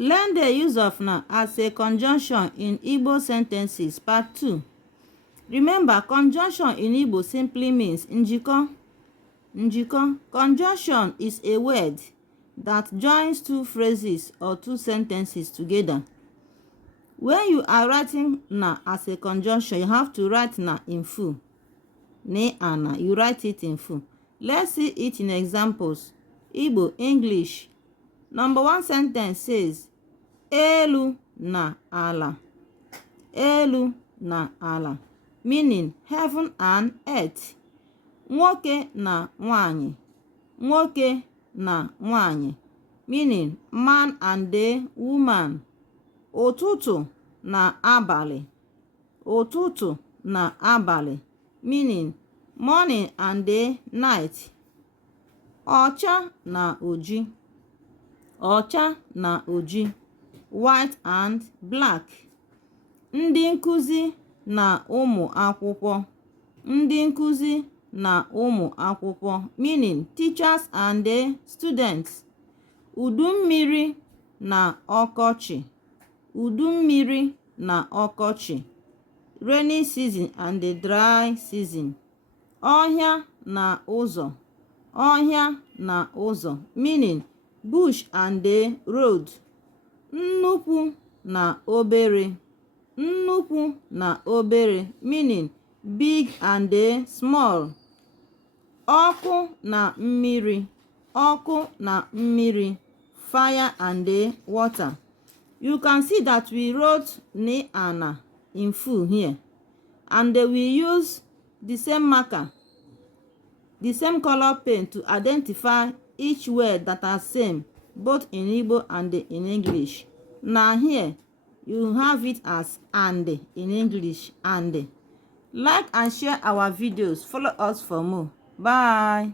Learn the use of na as a conjunction in Igbo sentences. Part 2. Remember, conjunction in Igbo simply means njiko. Njiko. Conjunction is a word that joins two phrases or two sentences together. When you are writing na as a conjunction, you have to write na in full. Ne ana, you write it in full. Let's see it in examples. Igbo, English. Number 1 sentence says, elu na ala. Elu na ala, meaning heaven and earth. Nwoke na nwanyi. Nwoke na nwanyi, meaning man and the woman. Ụtụtụ na abalị. Ụtụtụ na abalị, meaning morning and the night. Ọcha na oji. Ọcha na oji, white and black. Ndị nkuzi na ụmụ akwụkwọ. Ndị nkuzi na ụmụ akwụkwọ, meaning teachers and the students. Udu mmiri na ọkọchị. Udu mmiri na ọkọchị, rainy season and the dry season. Ọhịa na ụzọ. Ọhịa na ụzọ, meaning bush and the road. Nnukwu na obere. Nnukwu na obere, meaning big and the small. Ọkụ na mmiri. Ọkụ na mmiri, fire and the water. You can see that we wrote ne ana in full here, and we use the same marker, the same color pen to identify each word that are same both in Igbo and in English. Now here you have it as and in English, and. Like and share our videos. Follow us for more. Bye.